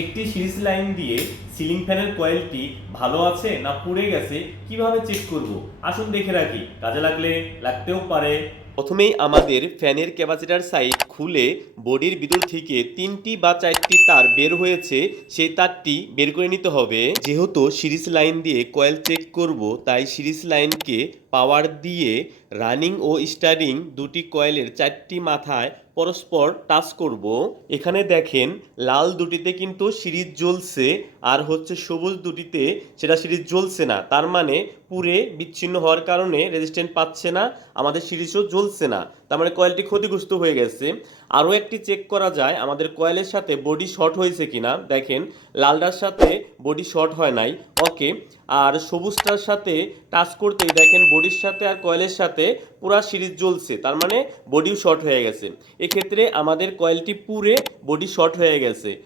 একটি series line দিয়ে ceiling ফ্যানের কয়েলটি ভালো আছে না পুড়ে গেছে, কীভাবে চেক করব? আসুন দেখে রাখি, কাজে লাগলে লাগতেও পারে। প্রথমেই আমাদের ফ্যানের ক্যাপাসিটার সাইড খুলে বডির ভিতর থেকে তিনটি বা চারটি তার বের হয়েছে, সেই তারটি বের করে নিতে হবে। যেহেতু সিরিজ লাইন দিয়ে কয়েল চেক করব, তাই সিরিজ লাইনকে পাওয়ার দিয়ে রানিং ও স্টারিং দুটি কয়েলের চারটি মাথায় পরস্পর টাচ করব। এখানে দেখেন, লাল দুটিতে কিন্তু সিরিজ জ্বলছে আর হচ্ছে সবুজ দুটিতে সেটা সিরিজ জ্বলছে না। তার মানে পুরে বিচ্ছিন্ন হওয়ার কারণে রেজিস্ট্যান্ট পাচ্ছে না, আমাদের সিরিজও জ্বলছে না। তার মানে কয়েলটি ক্ষতিগ্রস্ত হয়ে গেছে। আরও একটি চেক করা যায়, আমাদের কয়েলের সাথে বডি শর্ট হয়েছে কিনা? দেখেন লালটার সাথে বডি শর্ট হয় নাই। ওকে আর সবুজটার সাথে টাচ করতেই দেখেন বডির সাথে আর কয়েলের সাথে পুরা সিরিজ জ্বলছে। তার মানে বডিও শর্ট হয়ে গেছে। এক্ষেত্রে আমাদের কয়েলটি পুরে বডি শর্ট হয়ে গেছে।